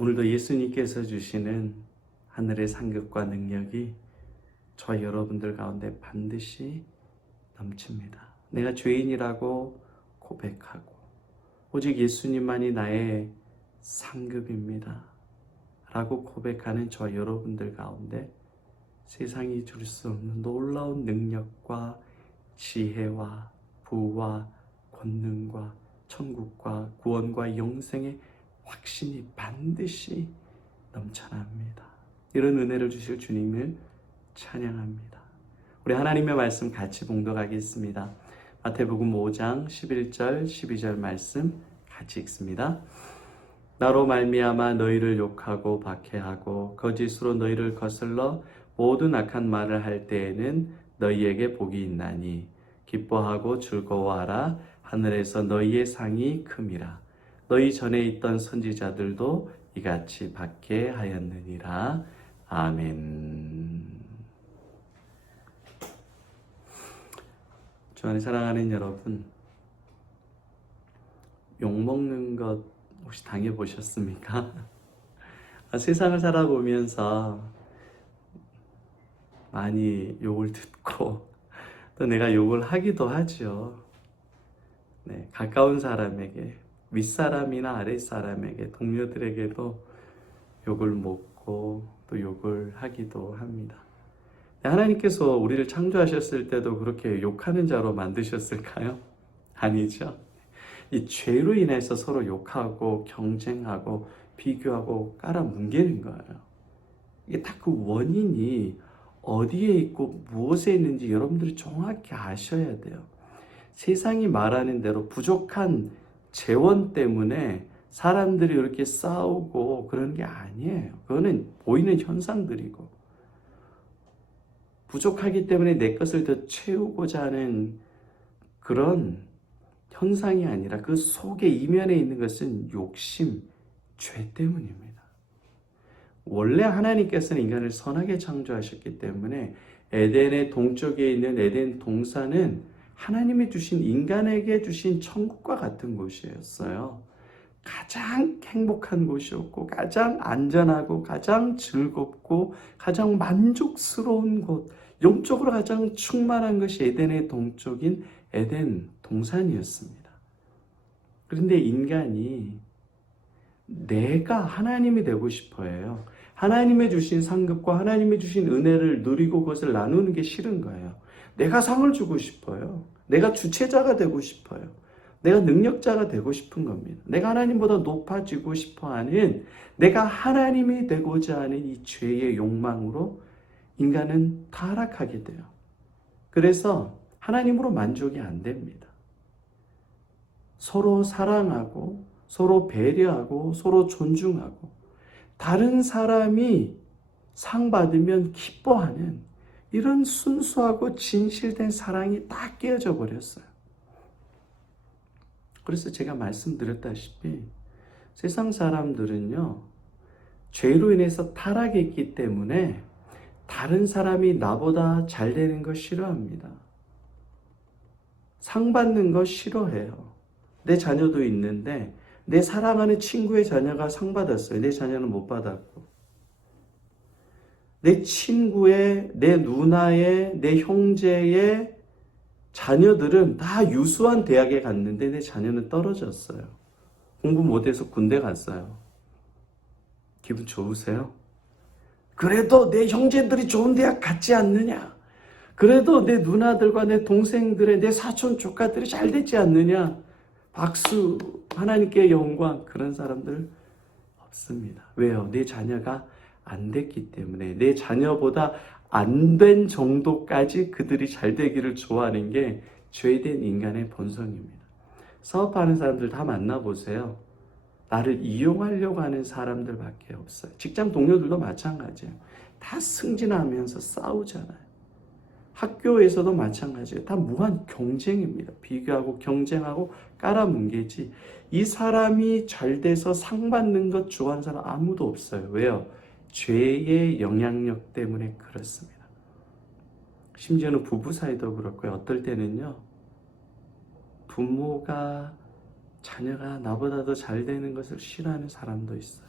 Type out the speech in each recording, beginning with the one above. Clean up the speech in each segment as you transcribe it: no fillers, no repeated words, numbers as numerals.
오늘도 예수님께서 주시는 하늘의 상급과 능력이 저 여러분들 가운데 반드시 넘칩니다. 내가 죄인이라고 고백하고 오직 예수님만이 나의 상급입니다 라고 고백하는 저 여러분들 가운데 세상이 줄 수 없는 놀라운 능력과 지혜와 부와 권능과 천국과 구원과 영생의 확신이 반드시 넘쳐납니다. 이런 은혜를 주실 주님을 찬양합니다. 우리 하나님의 말씀 같이 봉독하겠습니다. 마태복음 5장 11절 12절 말씀 같이 읽습니다. 나로 말미암아 너희를 욕하고 박해하고 거짓으로 너희를 거슬러 모든 악한 말을 할 때에는 너희에게 복이 있나니 기뻐하고 즐거워하라. 하늘에서 너희의 상이 큼이라. 너희 전에 있던 선지자들도 이같이 박해하였느니라. 아멘. 주 안에 사랑하는 여러분, 욕먹는 것 혹시 당해보셨습니까? 세상을 살아보면서 많이 욕을 듣고 또 내가 욕을 하기도 하죠. 네, 가까운 사람에게, 윗사람이나 아랫사람에게, 동료들에게도 욕을 먹고 또 욕을 하기도 합니다. 하나님께서 우리를 창조하셨을 때도 그렇게 욕하는 자로 만드셨을까요? 아니죠. 이 죄로 인해서 서로 욕하고 경쟁하고 비교하고 깔아뭉개는 거예요. 이게 다 그 원인이 어디에 있고 무엇에 있는지 여러분들이 정확히 아셔야 돼요. 세상이 말하는 대로 부족한 재원 때문에 사람들이 이렇게 싸우고 그런 게 아니에요. 그거는 보이는 현상들이고, 부족하기 때문에 내 것을 더 채우고자 하는 그런 현상이 아니라 그 속에 이면에 있는 것은 욕심, 죄 때문입니다. 원래 하나님께서는 인간을 선하게 창조하셨기 때문에 에덴의 동쪽에 있는 에덴 동산은 하나님이 주신, 인간에게 주신 천국과 같은 곳이었어요. 가장 행복한 곳이었고 가장 안전하고 가장 즐겁고 가장 만족스러운 곳, 영적으로 가장 충만한 것이 에덴의 동쪽인 에덴 동산이었습니다. 그런데 인간이 내가 하나님이 되고 싶어 해요. 하나님의 주신 상급과 하나님의 주신 은혜를 누리고 그것을 나누는 게 싫은 거예요. 내가 상을 주고 싶어요. 내가 주체자가 되고 싶어요. 내가 능력자가 되고 싶은 겁니다. 내가 하나님보다 높아지고 싶어하는, 내가 하나님이 되고자 하는 이 죄의 욕망으로 인간은 타락하게 돼요. 그래서 하나님으로 만족이 안 됩니다. 서로 사랑하고 서로 배려하고 서로 존중하고 다른 사람이 상 받으면 기뻐하는 이런 순수하고 진실된 사랑이 다 깨어져 버렸어요. 그래서 제가 말씀드렸다시피 세상 사람들은요, 죄로 인해서 타락했기 때문에 다른 사람이 나보다 잘 되는 거 싫어합니다. 상 받는 거 싫어해요. 내 자녀도 있는데 내 사랑하는 친구의 자녀가 상 받았어요. 내 자녀는 못 받았고, 내 친구의, 내 누나의, 내 형제의 자녀들은 다 유수한 대학에 갔는데 내 자녀는 떨어졌어요. 공부 못해서 군대 갔어요. 기분 좋으세요? 그래도 내 형제들이 좋은 대학 갔지 않느냐? 그래도 내 누나들과 내 동생들의, 내 사촌 조카들이 잘 됐지 않느냐? 박수, 하나님께 영광. 그런 사람들 없습니다. 왜요? 내 자녀가 안 됐기 때문에. 내 자녀보다 안 된 정도까지 그들이 잘 되기를 좋아하는 게 죄된 인간의 본성입니다. 사업하는 사람들 다 만나보세요. 나를 이용하려고 하는 사람들밖에 없어요. 직장 동료들도 마찬가지예요. 다 승진하면서 싸우잖아요. 학교에서도 마찬가지예요. 다 무한 경쟁입니다. 비교하고 경쟁하고 깔아뭉개지. 이 사람이 잘 돼서 상 받는 것 좋아하는 사람 아무도 없어요. 왜요? 죄의 영향력 때문에 그렇습니다. 심지어는 부부 사이도 그렇고요. 어떨 때는요, 부모가 자녀가 나보다 더 잘 되는 것을 싫어하는 사람도 있어요.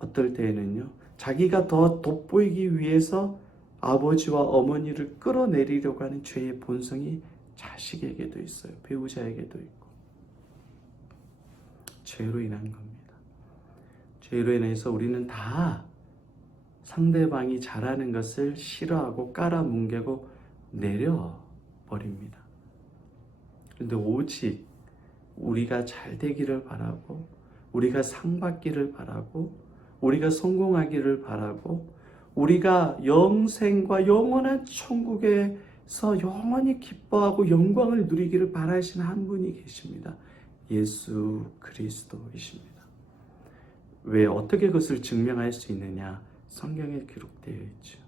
어떨 때에는요, 자기가 더 돋보이기 위해서 아버지와 어머니를 끌어내리려고 하는 죄의 본성이 자식에게도 있어요. 배우자에게도 있고. 죄로 인한 겁니다. 죄로 인해서 우리는 다 상대방이 잘하는 것을 싫어하고 깔아뭉개고 내려버립니다. 그런데 오직 우리가 잘 되기를 바라고, 우리가 상 받기를 바라고, 우리가 성공하기를 바라고, 우리가 영생과 영원한 천국에서 영원히 기뻐하고 영광을 누리기를 바라시는 한 분이 계십니다. 예수 그리스도이십니다. 왜 어떻게 그것을 증명할 수 있느냐? 성경에 기록되어 있죠.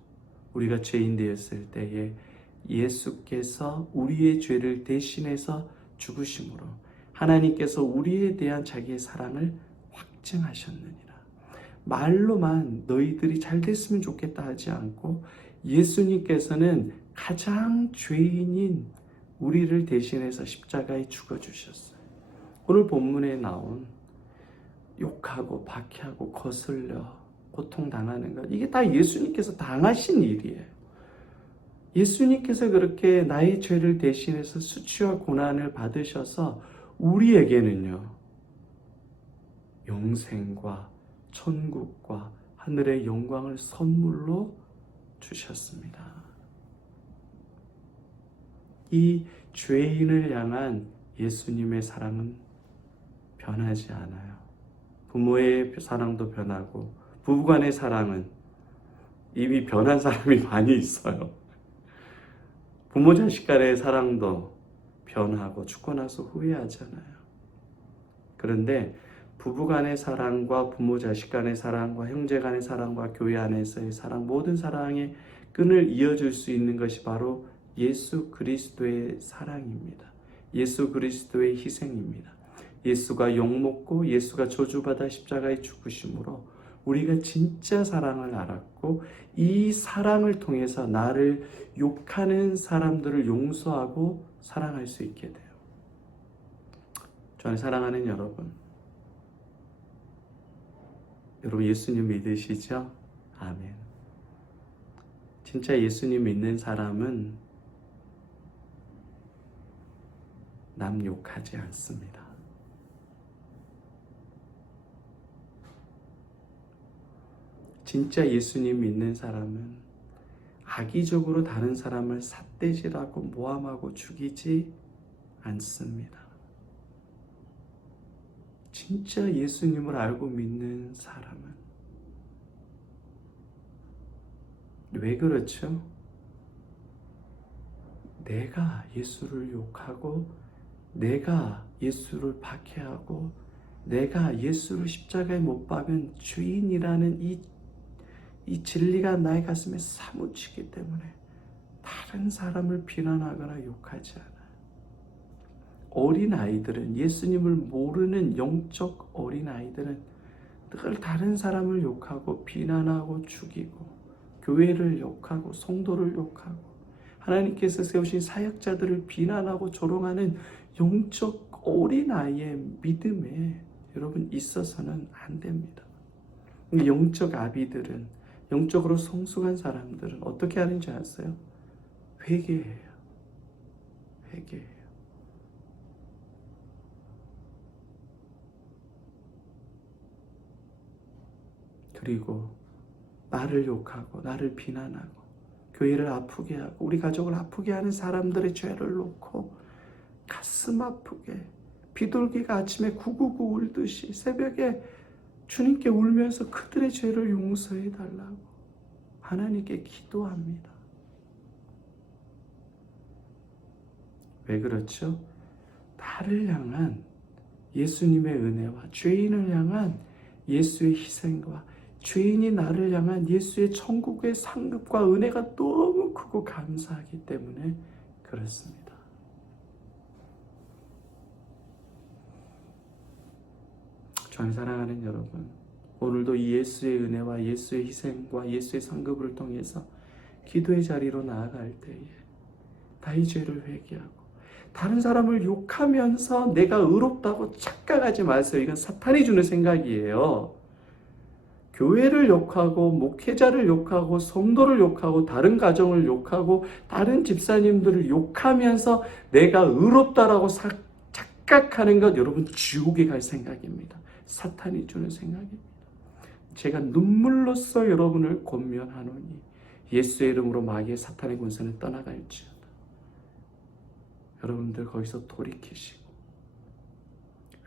우리가 죄인 되었을 때에 예수께서 우리의 죄를 대신해서 죽으심으로 하나님께서 우리에 대한 자기의 사랑을 확증하셨느니라. 말로만 너희들이 잘 됐으면 좋겠다 하지 않고 예수님께서는 가장 죄인인 우리를 대신해서 십자가에 죽어주셨어요. 오늘 본문에 나온 욕하고 박해하고 거슬려 고통당하는 것, 이게 다 예수님께서 당하신 일이에요. 예수님께서 그렇게 나의 죄를 대신해서 수치와 고난을 받으셔서 우리에게는요, 영생과 천국과 하늘의 영광을 선물로 주셨습니다. 이 죄인을 향한 예수님의 사랑은 변하지 않아요. 부모의 사랑도 변하고 부부간의 사랑은 이미 변한 사람이 많이 있어요. 부모 자식 간의 사랑도 변하고 죽고 나서 후회하잖아요. 그런데 부부 간의 사랑과 부모 자식 간의 사랑과 형제 간의 사랑과 교회 안에서의 사랑, 모든 사랑의 끈을 이어줄 수 있는 것이 바로 예수 그리스도의 사랑입니다. 예수 그리스도의 희생입니다. 예수가 욕먹고 예수가 저주받아 십자가에 죽으심으로 우리가 진짜 사랑을 알았고, 이 사랑을 통해서 나를 욕하는 사람들을 용서하고 사랑할 수 있게 돼요. 저는 사랑하는 여러분 예수님 믿으시죠? 아멘. 진짜 예수님 믿는 사람은 남 욕하지 않습니다. 진짜 예수님 믿는 사람은 악의적으로 다른 사람을 삿대질하고 모함하고 죽이지 않습니다. 진짜 예수님을 알고 믿는 사람은 왜 그렇죠? 내가 예수를 욕하고 내가 예수를 박해하고 내가 예수를 십자가에 못 박은 죄인이라는 이 진리가 나의 가슴에 사무치기 때문에 다른 사람을 비난하거나 욕하지 않아요. 어린아이들은, 예수님을 모르는 영적 어린아이들은 늘 다른 사람을 욕하고 비난하고 죽이고 교회를 욕하고 성도를 욕하고 하나님께서 세우신 사역자들을 비난하고 조롱하는 영적 어린아이의 믿음에 여러분 있어서는 안 됩니다. 영적 아비들은, 영적으로 성숙한 사람들은 어떻게 하는지 아세요? 회개해요. 회개해요. 그리고 나를 욕하고 나를 비난하고 교회를 아프게 하고 우리 가족을 아프게 하는 사람들의 죄를 놓고 가슴 아프게 비둘기가 아침에 구구구 울듯이 새벽에 주님께 울면서 그들의 죄를 용서해 달라고 하나님께 기도합니다. 왜 그렇죠? 나를 향한 예수님의 은혜와 죄인을 향한 예수의 희생과 죄인이 나를 향한 예수의 천국의 상급과 은혜가 너무 크고 감사하기 때문에 그렇습니다. 저는 사랑하는 여러분, 오늘도 이 예수의 은혜와 예수의 희생과 예수의 상급을 통해서 기도의 자리로 나아갈 때에 나의 죄를 회개하고 다른 사람을 욕하면서 내가 의롭다고 착각하지 마세요. 이건 사탄이 주는 생각이에요. 교회를 욕하고 목회자를 욕하고 성도를 욕하고 다른 가정을 욕하고 다른 집사님들을 욕하면서 내가 의롭다라고 착각하는 것, 여러분 지옥에 갈 생각입니다. 사탄이 주는 생각입니다. 제가 눈물로써 여러분을 권면하노니 예수의 이름으로 마귀의 사탄의 권세는 떠나갈지어다. 여러분들 거기서 돌이키시고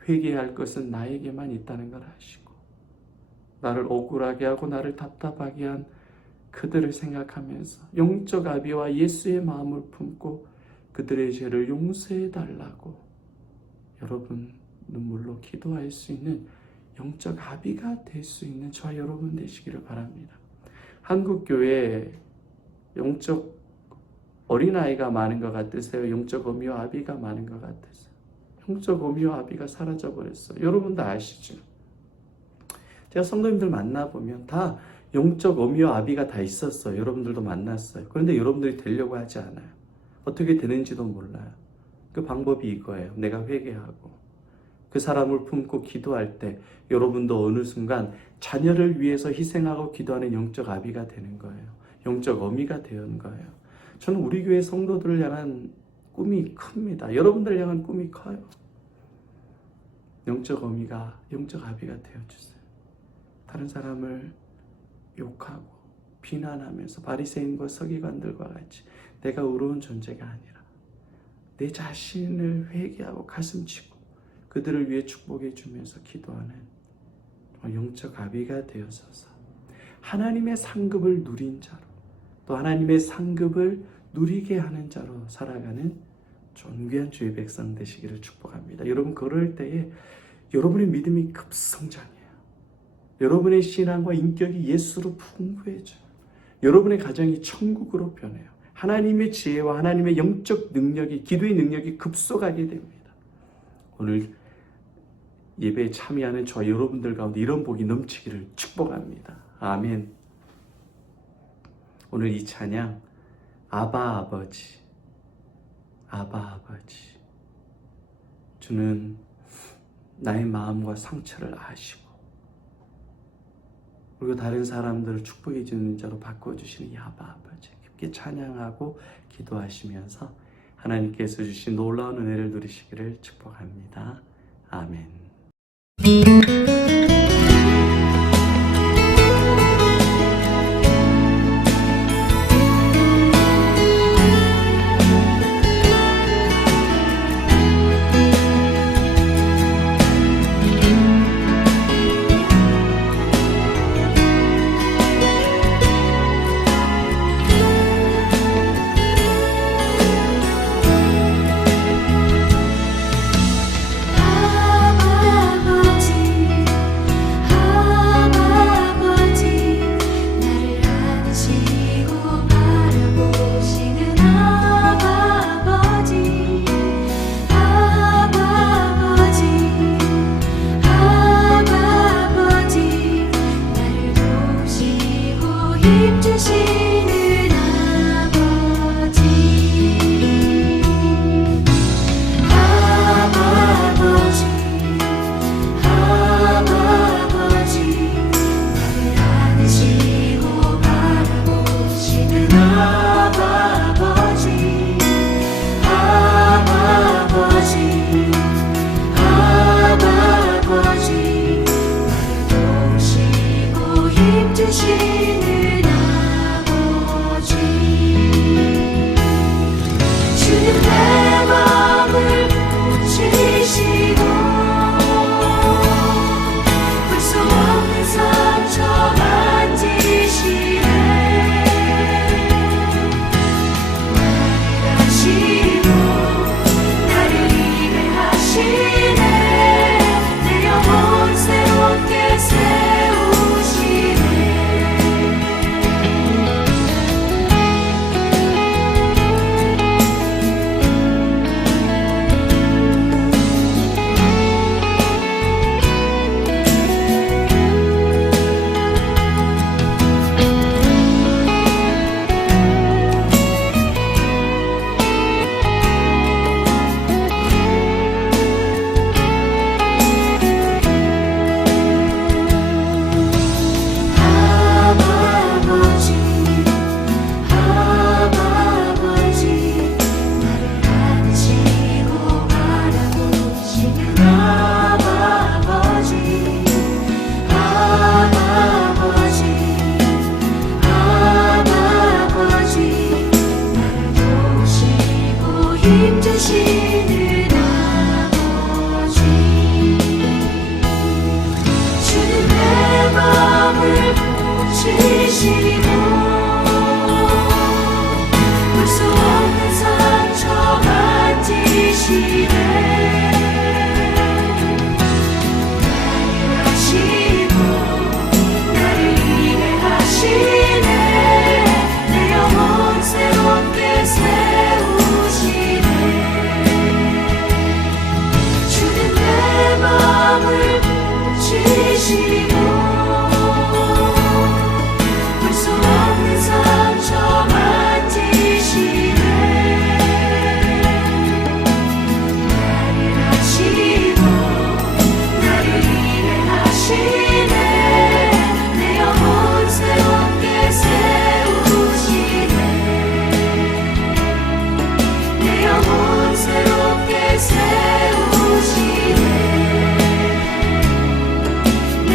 회개할 것은 나에게만 있다는 걸 아시고 나를 억울하게 하고 나를 답답하게 한 그들을 생각하면서 영적 아비와 예수의 마음을 품고 그들의 죄를 용서해 달라고 여러분 눈물로 기도할 수 있는 영적 아비가 될 수 있는 저와 여러분 되시기를 바랍니다. 한국교회에 영적 어린아이가 많은 것 같으세요? 영적 어미와 아비가 많은 것 같으세요? 영적 어미와 아비가 사라져버렸어요. 여러분도 아시죠? 제가 성도님들 만나보면 다 영적 어미와 아비가 다 있었어요. 여러분들도 만났어요. 그런데 여러분들이 되려고 하지 않아요. 어떻게 되는지도 몰라요. 그 방법이 이거예요. 내가 회개하고 그 사람을 품고 기도할 때 여러분도 어느 순간 자녀를 위해서 희생하고 기도하는 영적 아비가 되는 거예요. 영적 어미가 되는 거예요. 저는 우리 교회 성도들을 향한 꿈이 큽니다. 여러분들을 향한 꿈이 커요. 영적 어미가, 영적 아비가 되어주세요. 다른 사람을 욕하고 비난하면서 바리새인과 서기관들과 같이 내가 의로운 존재가 아니라 내 자신을 회개하고 가슴치고 그들을 위해 축복해 주면서 기도하는 영적 아비가 되어서서 하나님의 상급을 누린 자로 또 하나님의 상급을 누리게 하는 자로 살아가는 존귀한 주의 백성 되시기를 축복합니다. 여러분 그럴 때에 여러분의 믿음이 급성장해요. 여러분의 신앙과 인격이 예수로 풍부해져요. 여러분의 가정이 천국으로 변해요. 하나님의 지혜와 하나님의 영적 능력이, 기도의 능력이 급속하게 됩니다. 오늘 예배에 참여하는 저 여러분들 가운데 이런 복이 넘치기를 축복합니다. 아멘. 오늘 이 찬양 아바 아버지, 아바 아버지, 주는 나의 마음과 상처를 아시고 그리고 다른 사람들을 축복해 주는 자로 바꿔주시는 이 아바 아버지 깊게 찬양하고 기도하시면서 하나님께서 주신 놀라운 은혜를 누리시기를 축복합니다. 아멘. 아버지 힘주시는 아버지 주는 내 마음을 고치시고 볼 수 없는 상처 만지시네 세우시네 내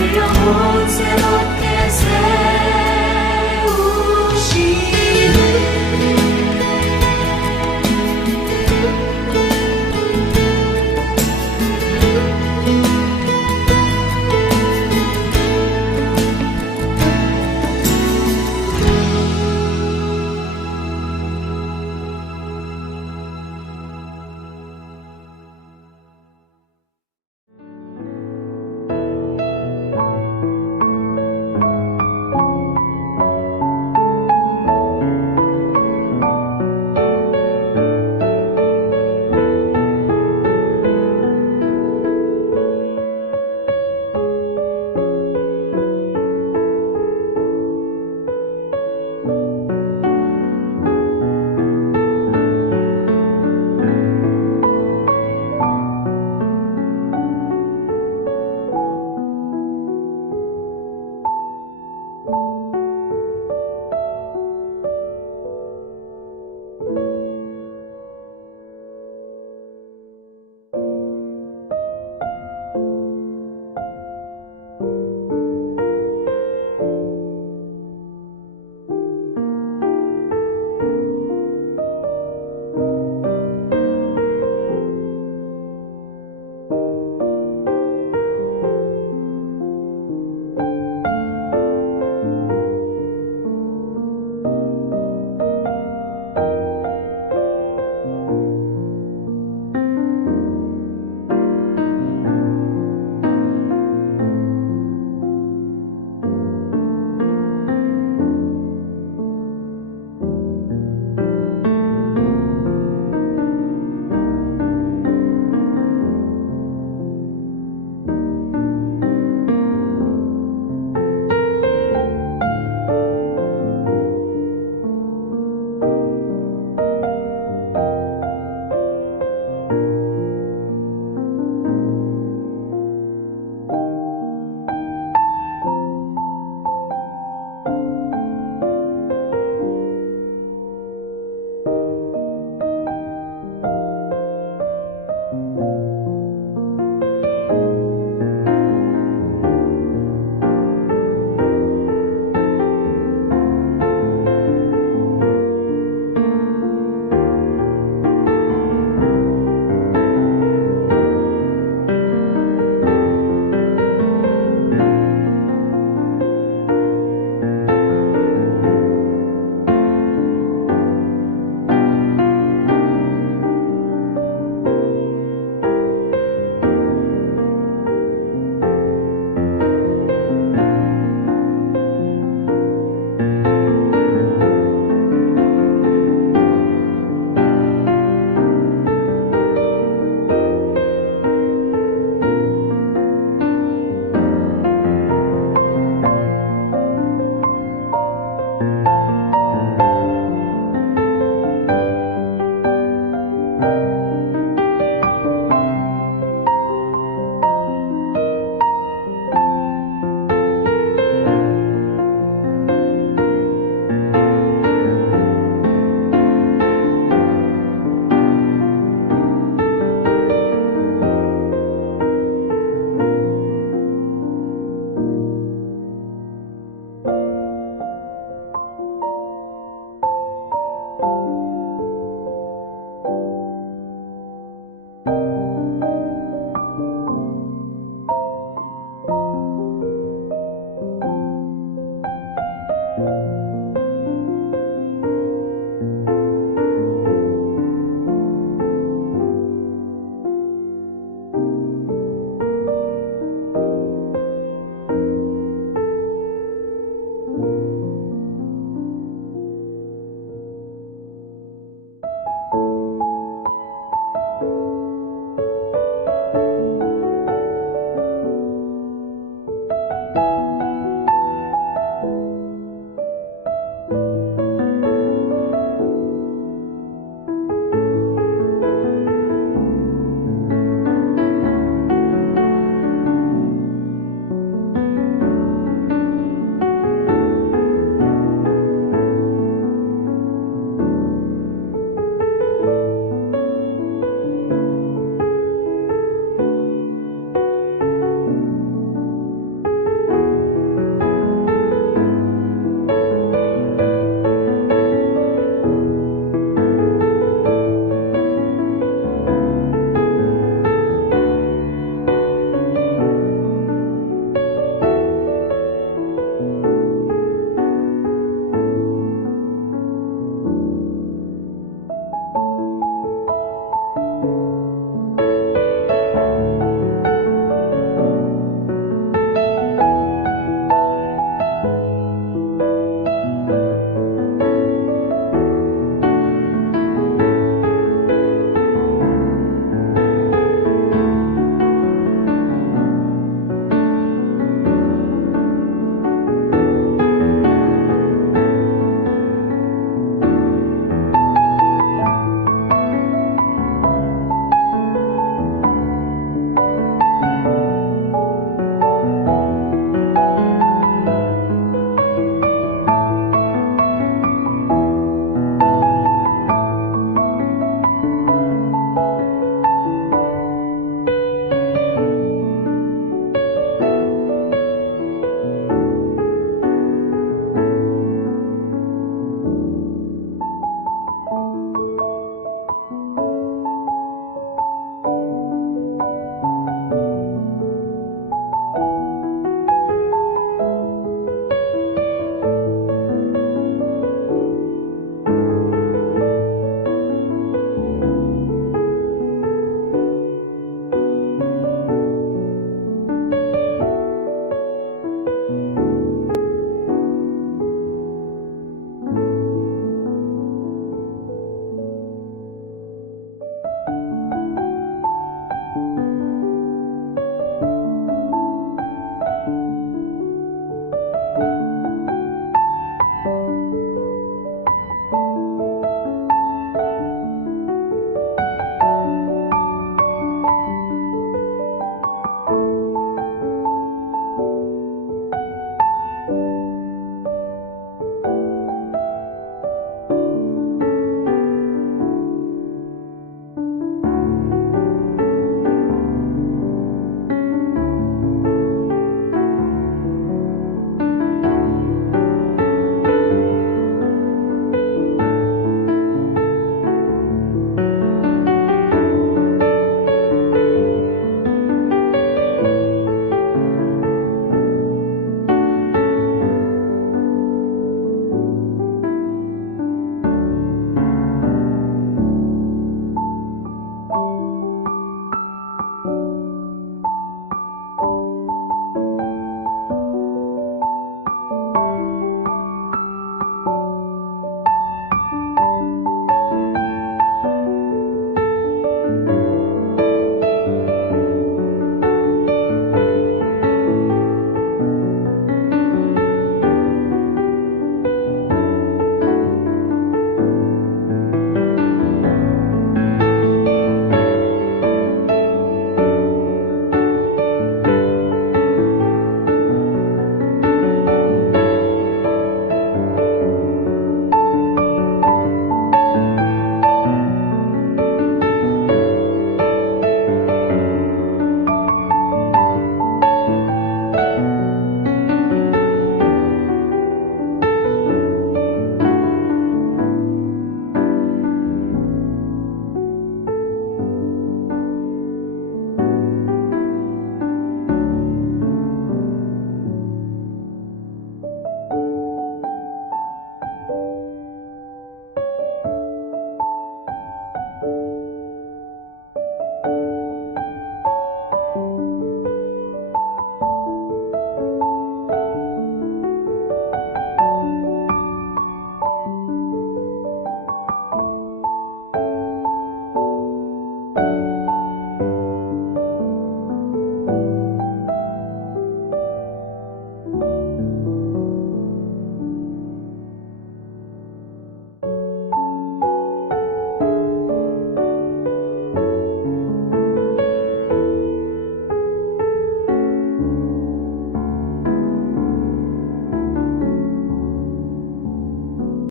주님